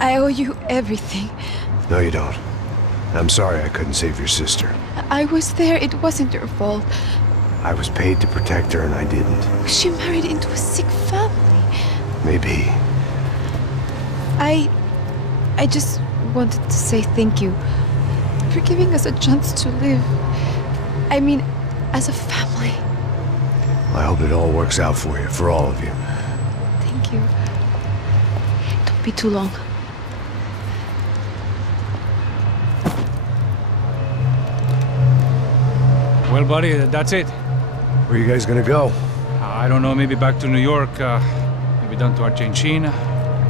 I owe you everything. No, you don't. I'm sorry I couldn't save your sister. I was there. It wasn't your fault. I was paid to protect her and I didn't. She married into a sick family. Maybe. I just wanted to say thank you for giving us a chance to live. I mean, as a family. I hope it all works out for you, for all of you. Thank you. Don't be too long. Well, buddy, that's it. Where are you guys gonna go? I don't know, maybe back to New York, maybe down to Argentina.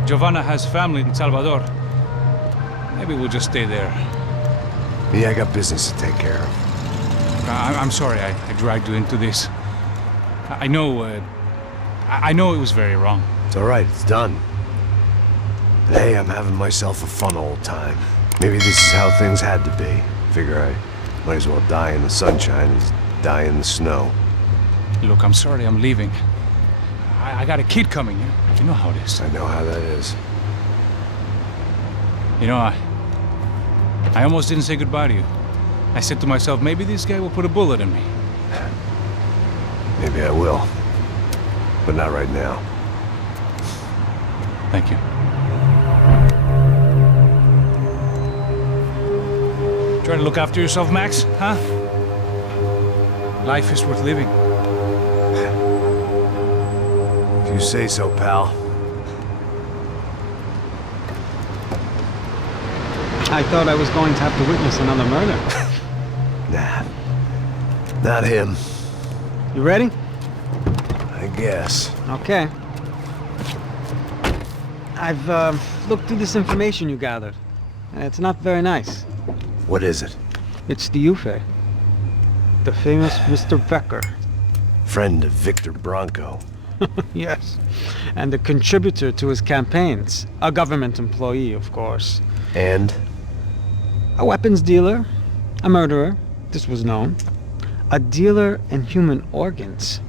Giovanna has family in Salvador. Maybe we'll just stay there. Me, I got business to take care of. I'm sorry I dragged you into this. I know it was very wrong. It's all right, it's done. But hey, I'm having myself a fun old time. Maybe this is how things had to be. Figure I might as well die in the sunshine as die in the snow. Look, I'm sorry I'm leaving. I got a kid coming, you know how it is. I know how that is. You know, I almost didn't say goodbye to you. I said to myself, maybe this guy will put a bullet in me. Maybe I will. But not right now. Thank you. Try to look after yourself, Max, huh? Life is worth living. If you say so, pal. I thought I was going to have to witness another murder. Nah. Not him. You ready? I guess. Okay. I've looked through this information you gathered. It's not very nice. What is it? It's the Ufe. The famous Mr. Becker. Friend of Victor Bronco. Yes. And a contributor to his campaigns. A government employee, of course. And? A weapons dealer. A murderer. This was known. A dealer in human organs.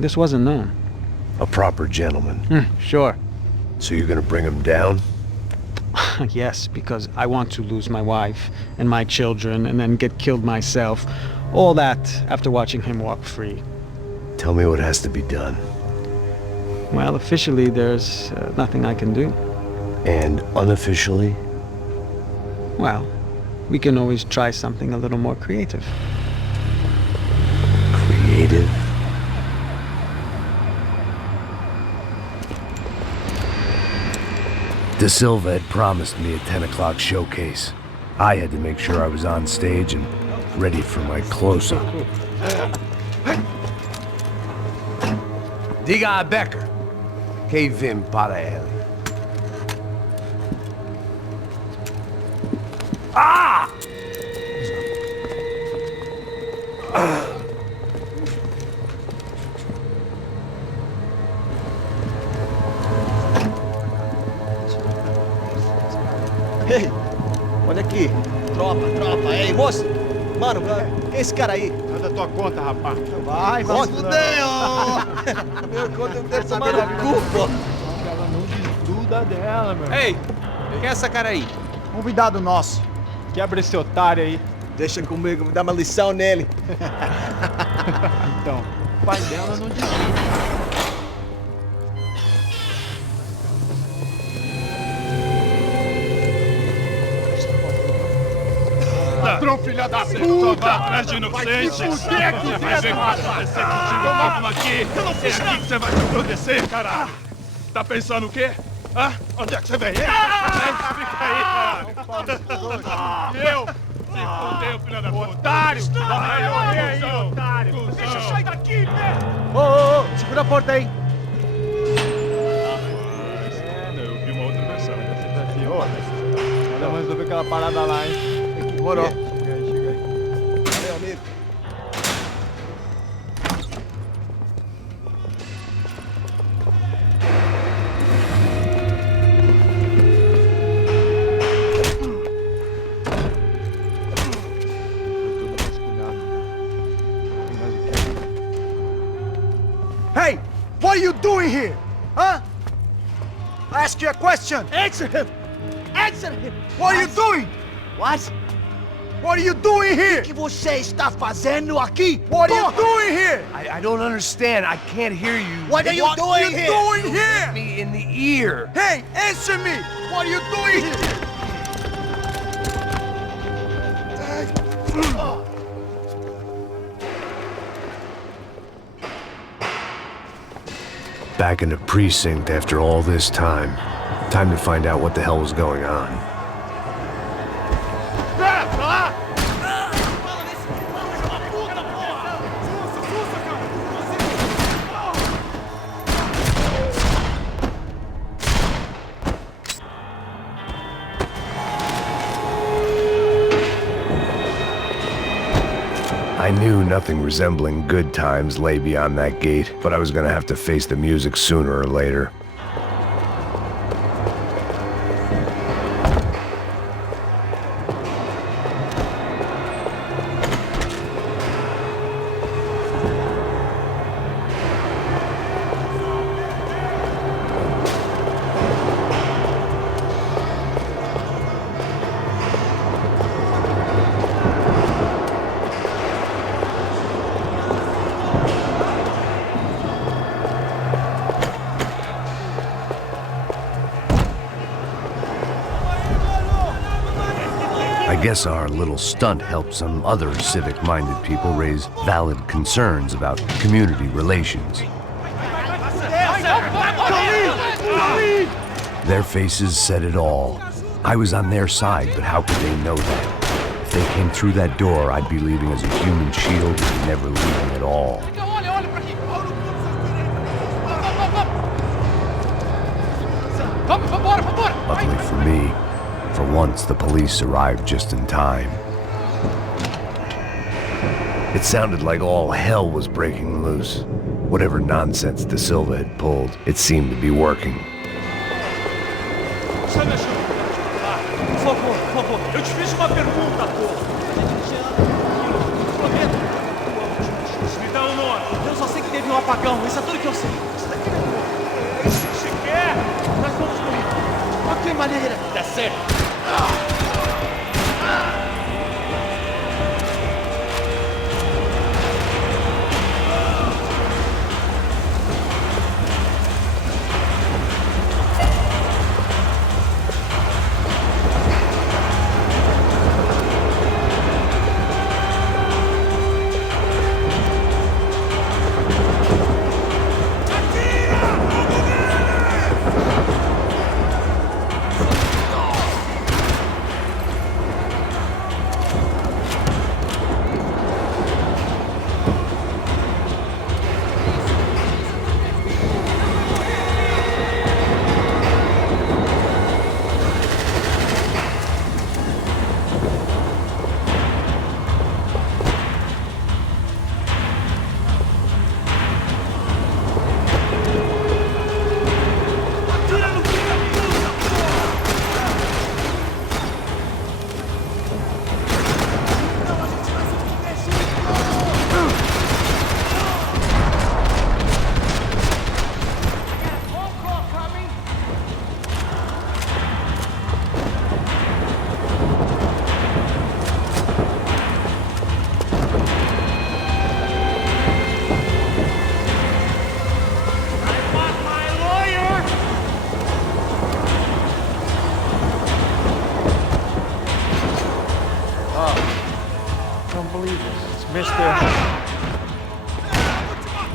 This wasn't known. A proper gentleman. Sure. So you're gonna bring him down? Yes, because I want to lose my wife and my children and then get killed myself. All that after watching him walk free. Tell me what has to be done. Well, officially there's nothing I can do. And unofficially? Well, we can always try something a little more creative. Creative? De Silva had promised me a 10 o'clock showcase. I had to make sure I was on stage and ready for my close-up. Diga a Becker. Que vim para ele. Ah! Ei, olha aqui. Tropa. Ei, moço. Mano, quem é esse cara aí? Manda tua conta, rapaz. Vai, fudeu! Meu conta deve tomar no cu, pô. Ela não desgruda dela, meu. Ei, quem é essa cara aí? Convidado nosso. Quebra esse otário aí. Deixa comigo, me dá uma lição nele. Então, o pai dela não desgruda. Ladrão, filha da puta! Atrás de inocente! Vai ver o que vai acontecer contigo mesmo aqui! Eu não fiz nada! É aqui que você vai se acontecer, caralho! Tá pensando o quê? Hã? Onde é que você vem? Fica aí, caralho! E eu? Se fudeu, filha da puta! Otário! Vai aí, otário! Deixa eu sair daqui, né? Ô, segura a porta aí! Eu vi uma outra versão. Vamos resolver aquela parada lá, hein? Demorou. Chega aí. Valeu, amigo. Hey! What are you doing here? Huh? I ask you a question. Answer him. Answer him. What are you doing? What? What are you doing here? O que você está fazendo aqui? What are you doing here? I don't understand. I can't hear you. What are you doing here? Doing here? Me in the ear. Hey, answer me! What are you doing here? Back in the precinct after all this time. Time to find out what the hell was going on. I knew nothing resembling good times lay beyond that gate, but I was gonna have to face the music sooner or later. I guess our little stunt helped some other civic-minded people raise valid concerns about community relations. Their faces said it all. I was on their side, but how could they know that? If they came through that door, I'd be leaving as a human shield and never leaving at all. Luckily for me, for once, the police arrived just in time. It sounded like all hell was breaking loose. Whatever nonsense De Silva had pulled, it seemed to be working. Por favor, eu te fiz uma pergunta, pô. Me dá um nome. Eu só sei que teve um apagão, isso é tudo que eu sei. Isso daqui é isso que você quer? Nós vamos morrer. De que maneira? Dá certo.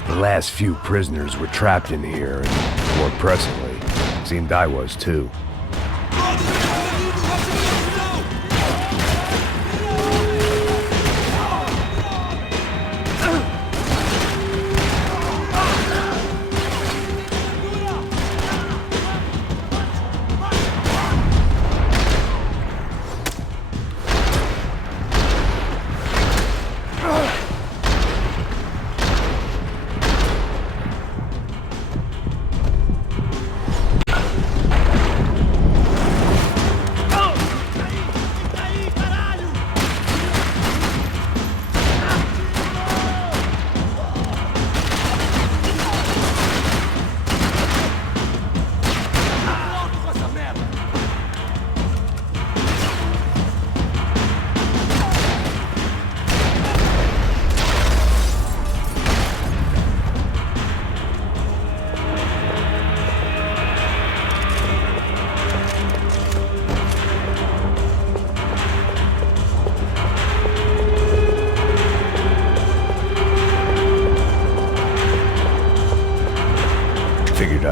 The last few prisoners were trapped in here, and more pressingly, it seemed I was too.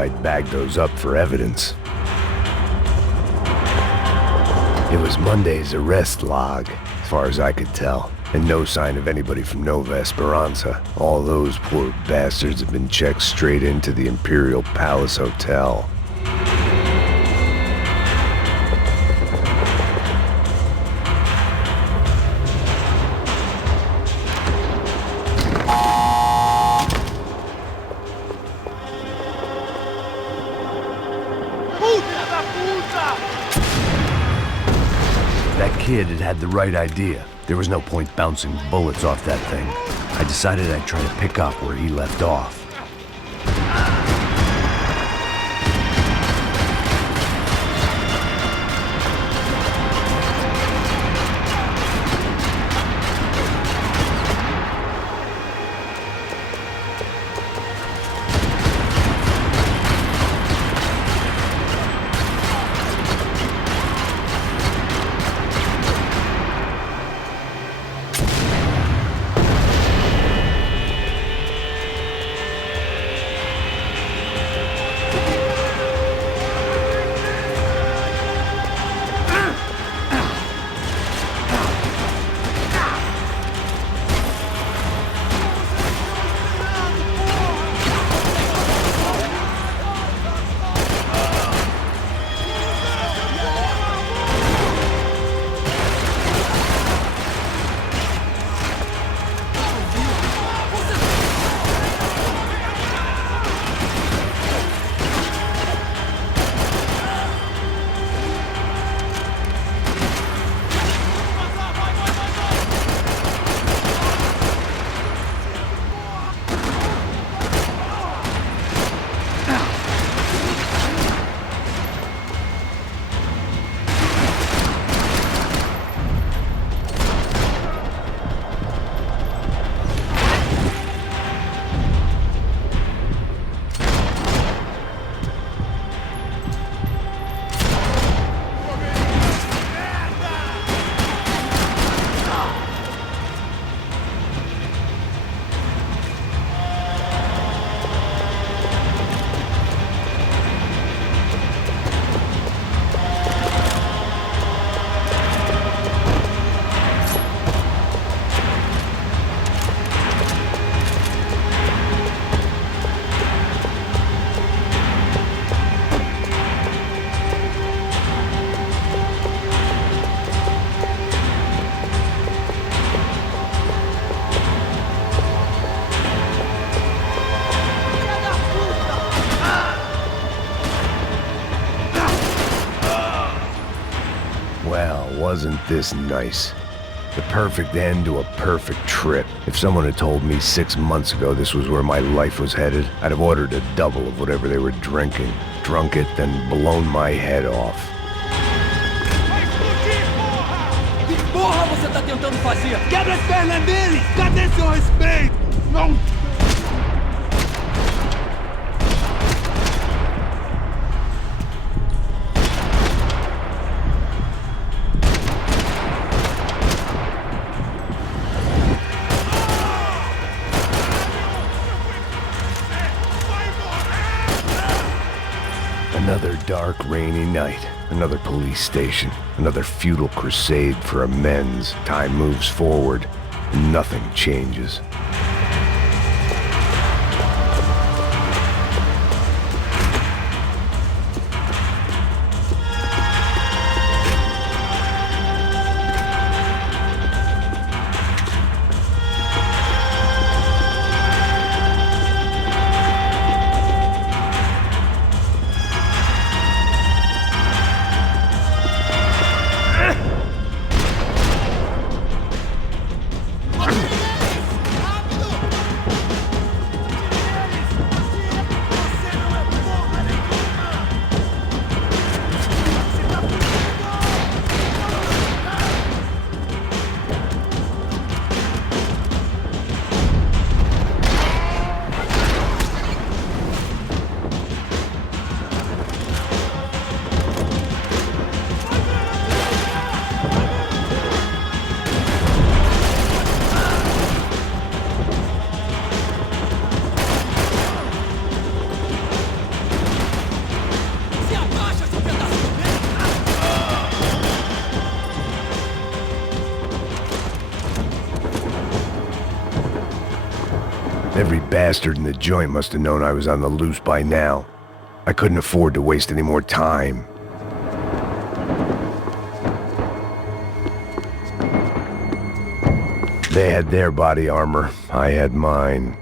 I'd bag those up for evidence. It was Monday's arrest log, as far as I could tell, and no sign of anybody from Nova Esperanza. All those poor bastards have been checked straight into the Imperial Palace Hotel. That kid had the right idea. There was no point bouncing bullets off that thing. I decided I'd try to pick up where he left off. Wasn't this nice? The perfect end to a perfect trip. If someone had told me 6 months ago this was where my life was headed, I'd have ordered a double of whatever they were drinking, drunk it, then blown my head off. Que porra você tá tentando fazer? Quebra as pernas deles! Cadê seu respeito? Não... Another dark, rainy night. Another police station. Another futile crusade for amends. Time moves forward, and nothing changes. Every bastard in the joint must have known I was on the loose by now. I couldn't afford to waste any more time. They had their body armor, I had mine.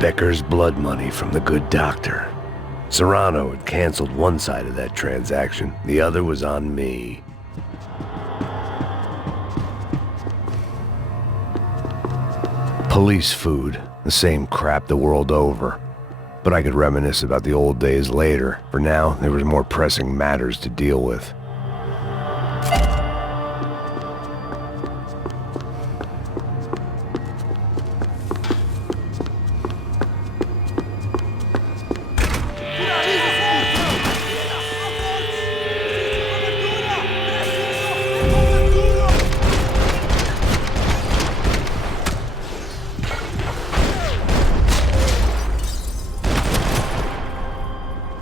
Becker's blood money from the good doctor. Serrano had canceled one side of that transaction. The other was on me. Police food, the same crap the world over. But I could reminisce about the old days later. For now, there was more pressing matters to deal with.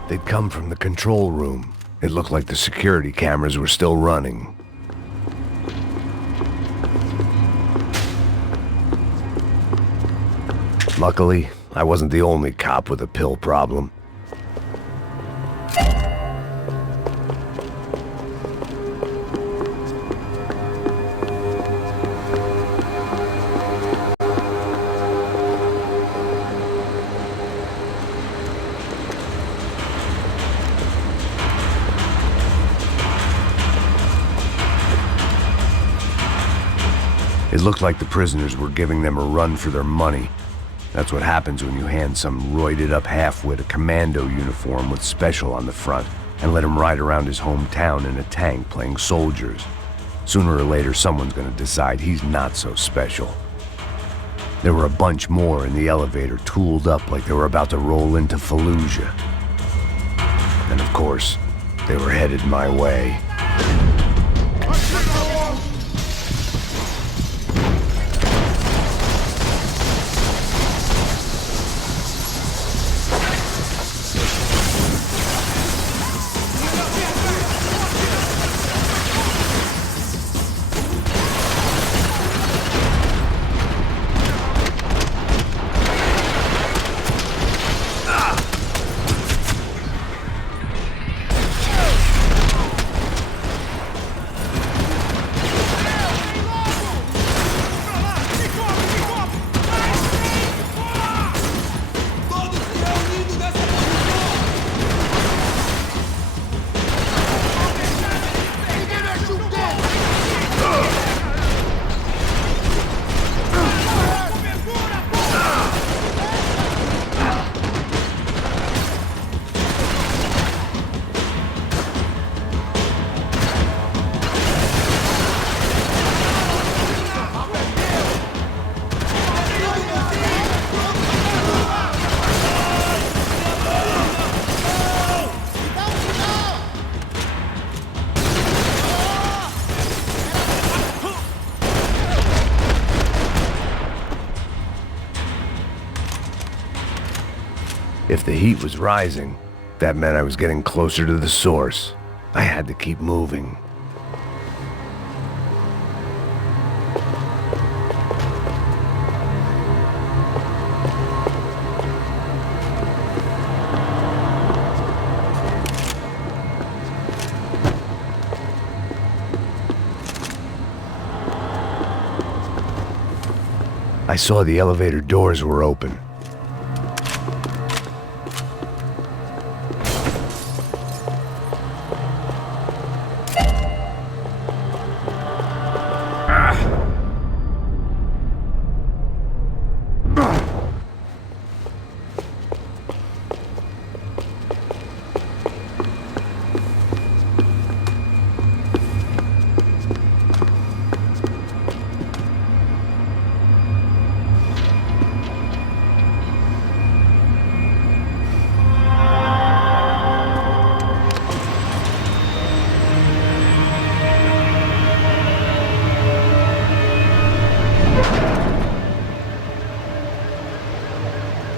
They'd come from the control room. It looked like the security cameras were still running. Luckily, I wasn't the only cop with a pill problem. It looked like the prisoners were giving them a run for their money. That's what happens when you hand some roided-up halfwit a commando uniform with special on the front and let him ride around his hometown in a tank playing soldiers. Sooner or later, someone's gonna decide he's not so special. There were a bunch more in the elevator, tooled up like they were about to roll into Fallujah. And of course, they were headed my way. If the heat was rising, that meant I was getting closer to the source. I had to keep moving. I saw the elevator doors were open.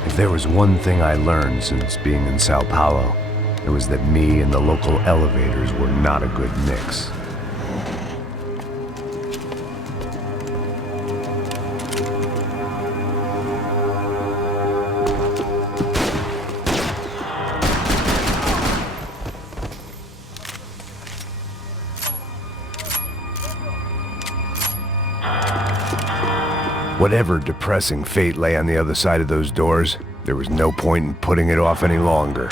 If there was one thing I learned since being in Sao Paulo, it was that me and the local elevators were not a good mix. Whatever depressing fate lay on the other side of those doors, there was no point in putting it off any longer.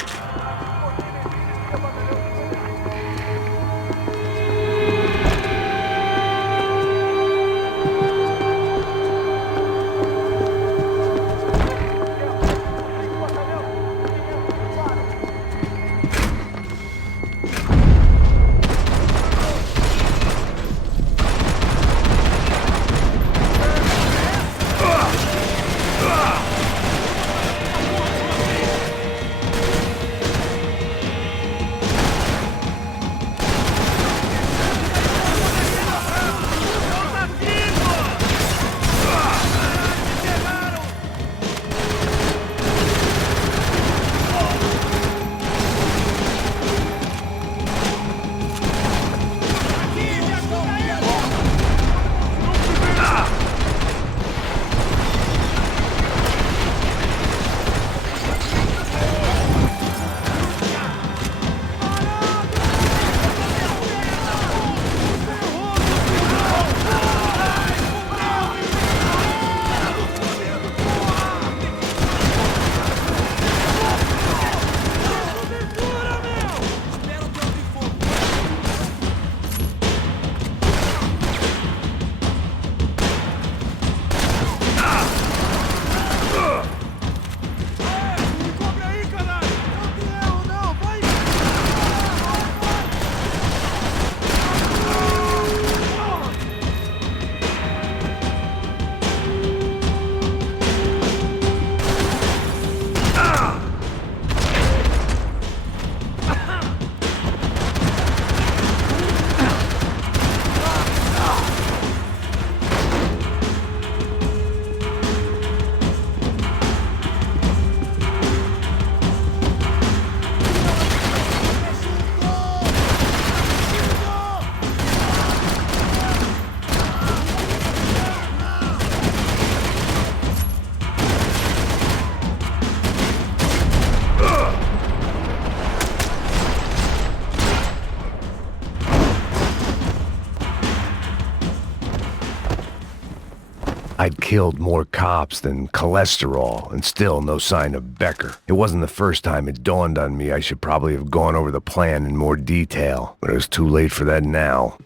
I'd killed more cops than cholesterol, and still no sign of Becker. It wasn't the first time it dawned on me I should probably have gone over the plan in more detail, but it was too late for that now.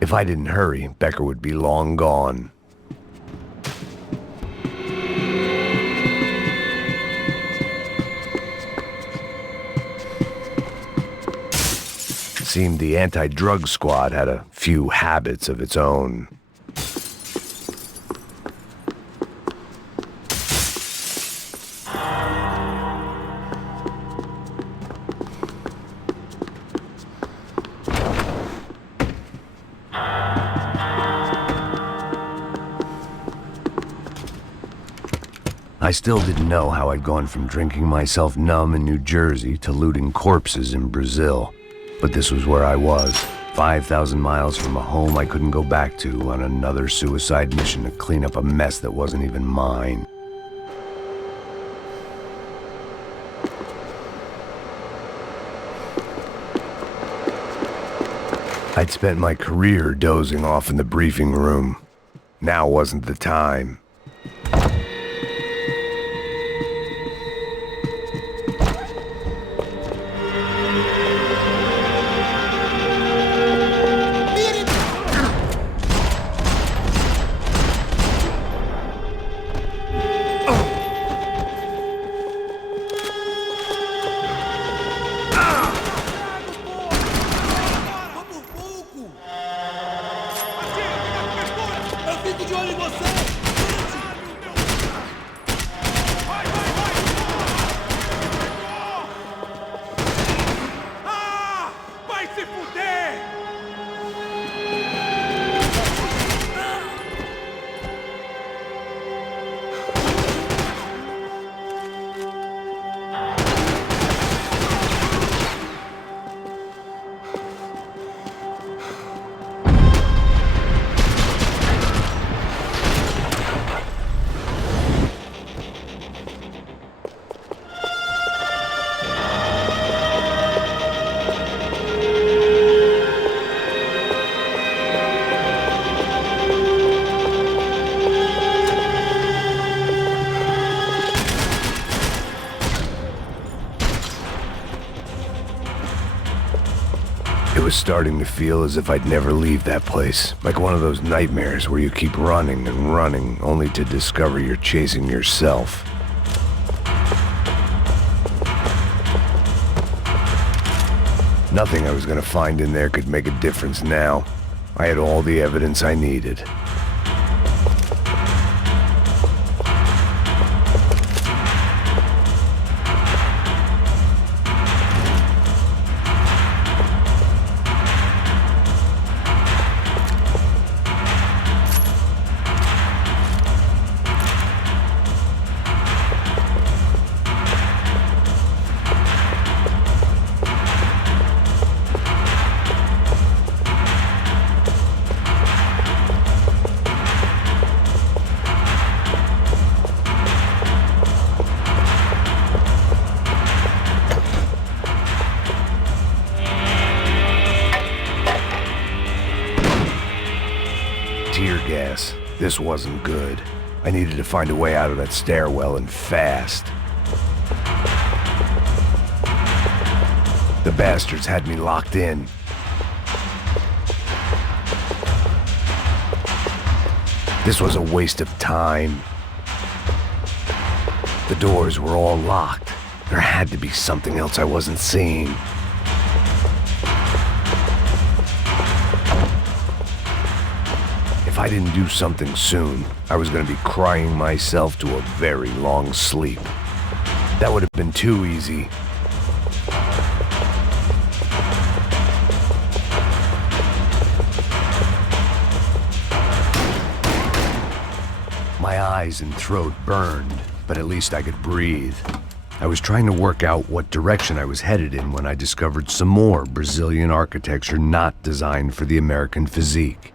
If I didn't hurry, Becker would be long gone. It seemed the anti-drug squad had a few habits of its own. I still didn't know how I'd gone from drinking myself numb in New Jersey to looting corpses in Brazil. But this was where I was, 5,000 miles from a home I couldn't go back to, on another suicide mission to clean up a mess that wasn't even mine. I'd spent my career dozing off in the briefing room. Now wasn't the time. It was starting to feel as if I'd never leave that place. Like one of those nightmares where you keep running and running, only to discover you're chasing yourself. Nothing I was gonna find in there could make a difference now. I had all the evidence I needed. Tear gas. This wasn't good. I needed to find a way out of that stairwell, and fast. The bastards had me locked in. This was a waste of time. The doors were all locked. There had to be something else I wasn't seeing. If I didn't do something soon, I was going to be crying myself to a very long sleep. That would have been too easy. My eyes and throat burned, but at least I could breathe. I was trying to work out what direction I was headed in when I discovered some more Brazilian architecture not designed for the American physique.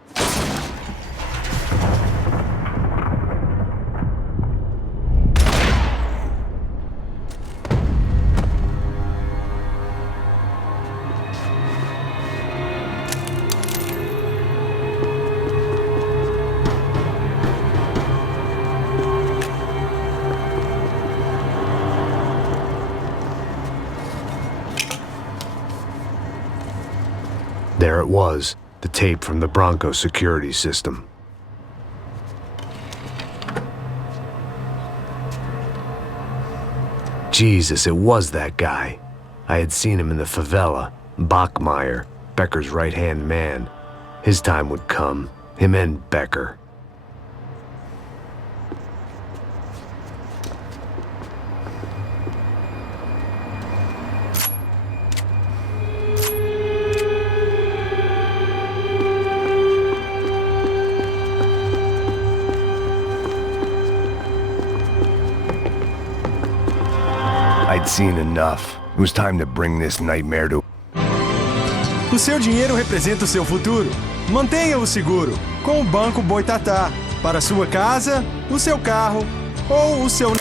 There it was, the tape from the Bronco security system. Jesus, it was that guy. I had seen him in the favela, Bachmeyer, Becker's right-hand man. His time would come, him and Becker. I'd seen enough. It was time to bring this nightmare to... O seu dinheiro representa o seu futuro. Mantenha-o seguro com o Banco Boitatá. Para sua casa, o seu carro ou o seu...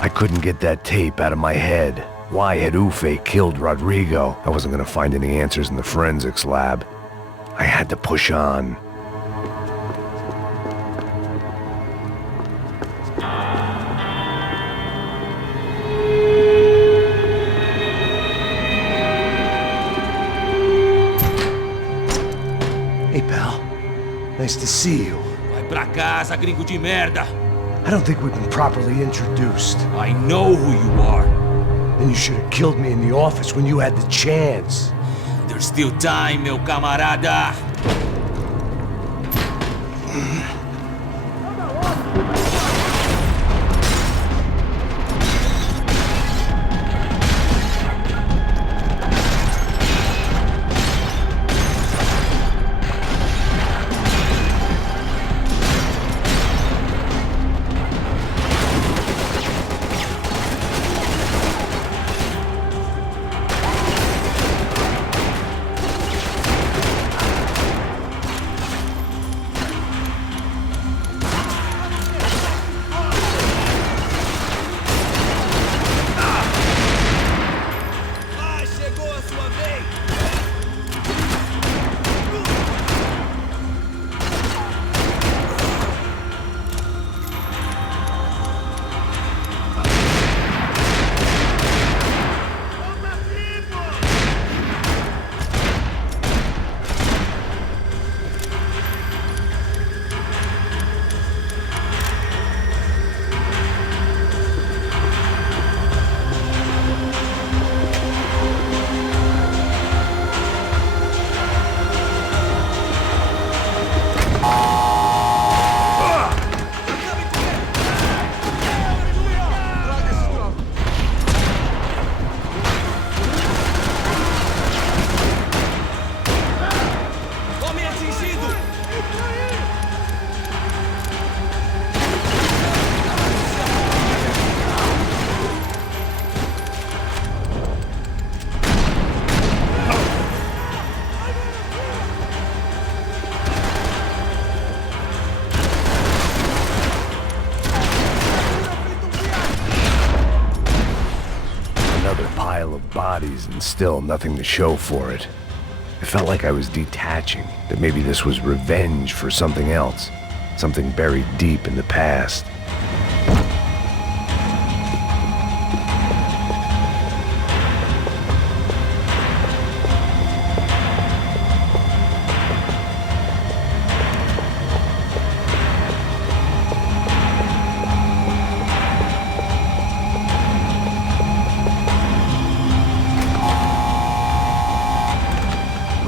I couldn't get that tape out of my head. Why had Ufe killed Rodrigo? I wasn't gonna find any answers in the forensics lab. I had to push on. Hey, pal. Nice to see you. Vai pra casa, gringo de merda. I don't think we've been properly introduced. I know who you are. Then you should have killed me in the office when you had the chance. There's still time, meu camarada. Bodies and still nothing to show for it. It felt like I was detaching, that maybe this was revenge for something else, something buried deep in the past.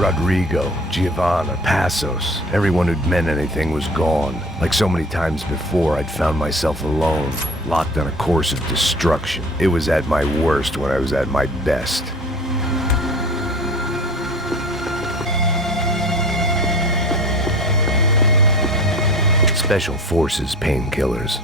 Rodrigo, Giovanna, Passos. Everyone who'd meant anything was gone. Like so many times before, I'd found myself alone, locked on a course of destruction. It was at my worst when I was at my best. Special Forces painkillers.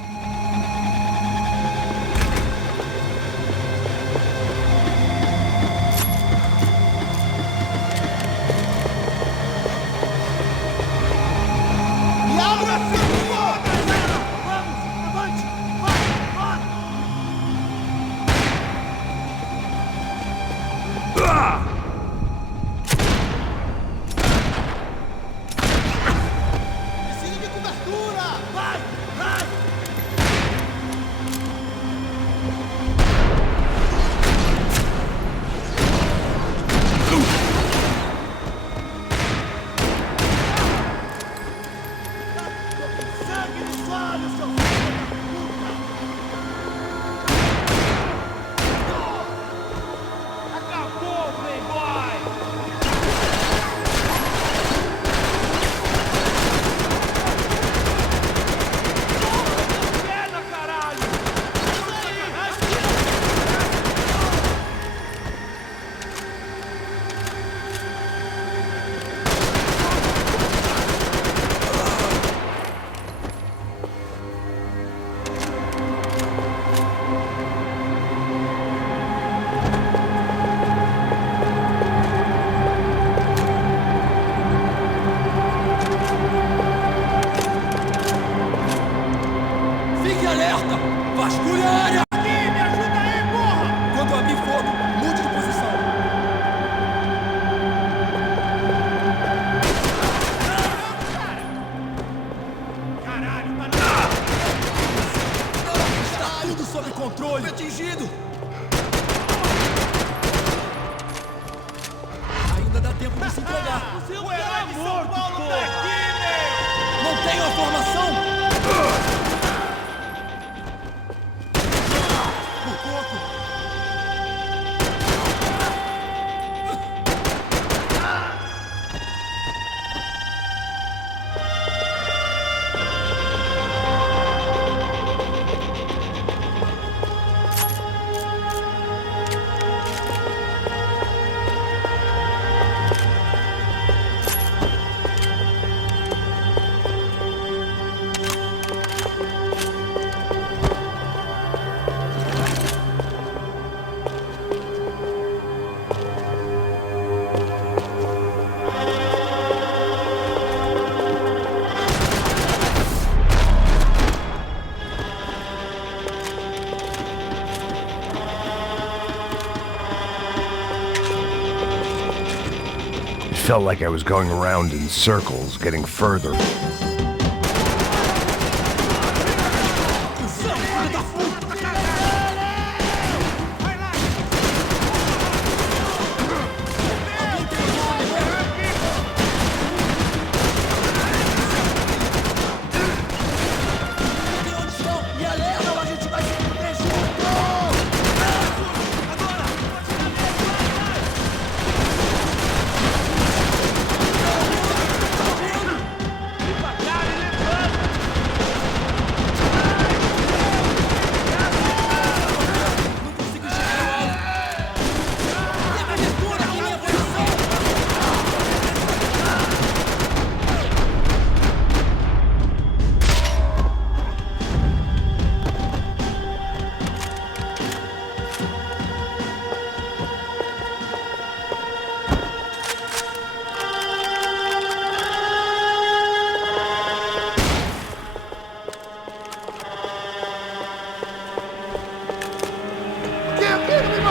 Felt like I was going around in circles, getting further.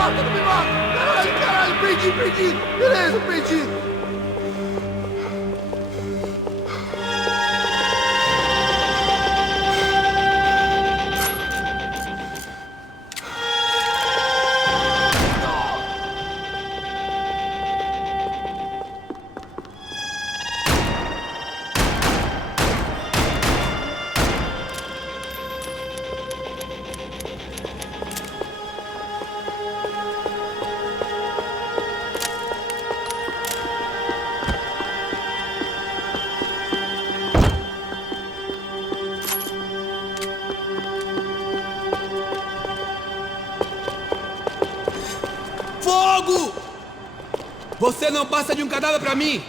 Não me mata! Caralho, perdi! Beleza, perdi! fogo! Você não passa de um cadáver pra mim!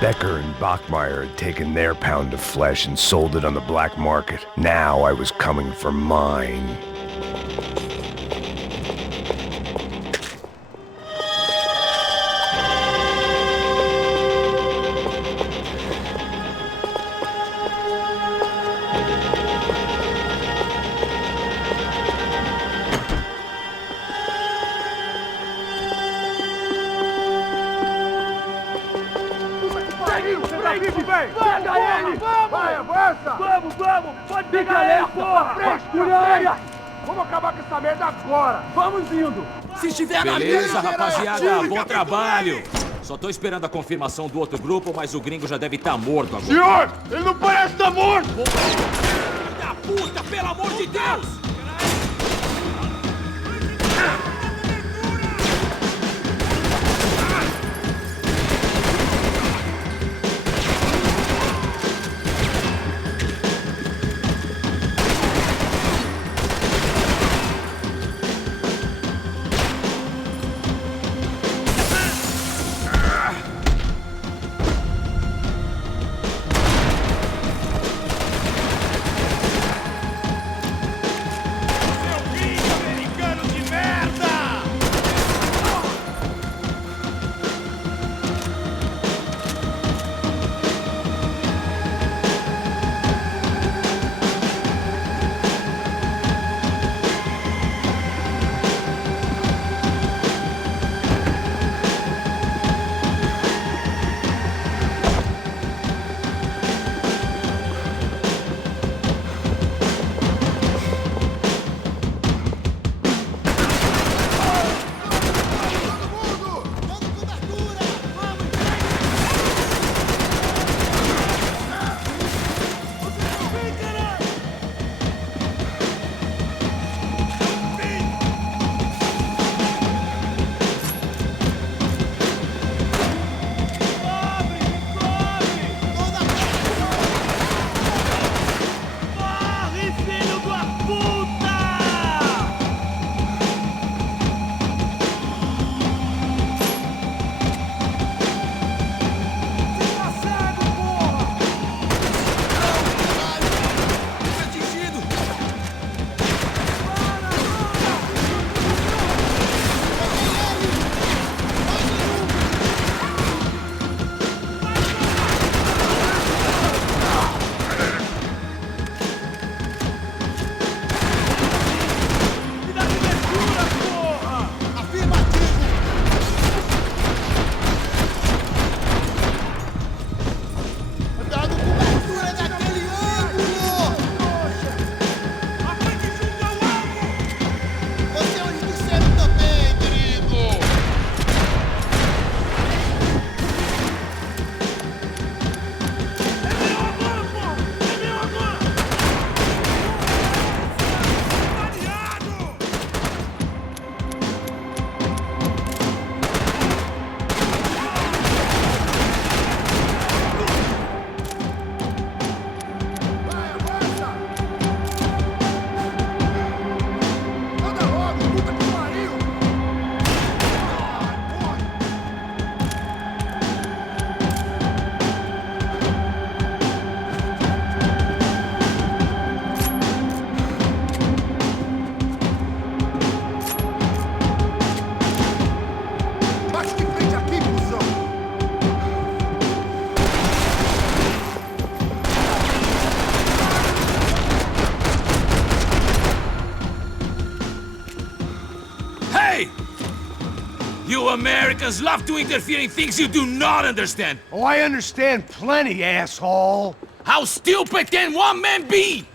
Becker and Bachmeyer had taken their pound of flesh and sold it on the black market. Now I was coming for mine. Pega ele! Vai, avança! Vamos! Pode pegar ele, porra! Frescura! Vamos acabar com essa merda agora! Vamos indo! Se estiver na Beleza, rapaziada, bom trabalho! Só tô esperando a confirmação do outro grupo, mas o gringo já deve estar morto agora. Senhor, ele não parece estar morto! Filho da puta, pelo amor de Deus! You Americans love to interfere in things you do not understand. Oh, I understand plenty, asshole. How stupid can one man be?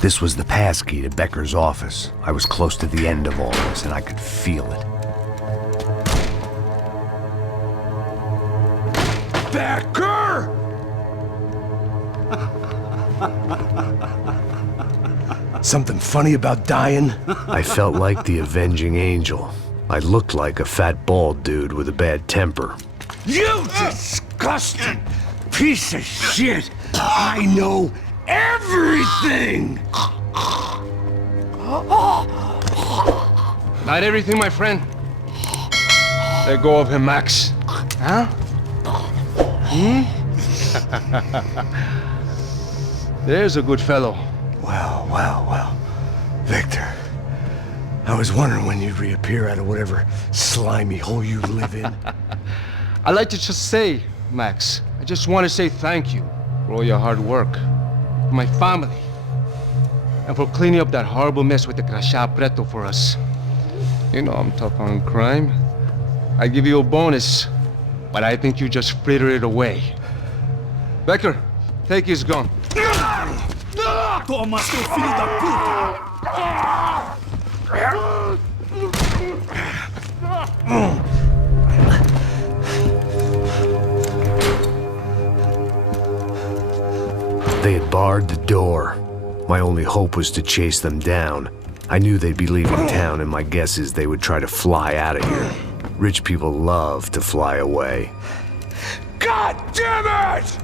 This was the passkey to Becker's office. I was close to the end of all this, and I could feel it. Becker! Something funny about dying? I felt like the avenging angel. I looked like a fat bald dude with a bad temper. You disgusting piece of shit! I know everything! Not everything, my friend. Let go of him, Max. Huh? There's a good fellow. Well. Victor, I was wondering when you'd reappear out of whatever slimy hole you live in. I'd like to just say, Max, I just want to say thank you for all your hard work, for my family, and for cleaning up that horrible mess with the Crachá Preto for us. You know I'm tough on crime. I give you a bonus, but I think you just fritter it away. Becker, take his gun. Toma, seu filho da puta! They had barred the door. My only hope was to chase them down. I knew they'd be leaving town, and my guess is they would try to fly out of here. Rich people love to fly away. God damn it!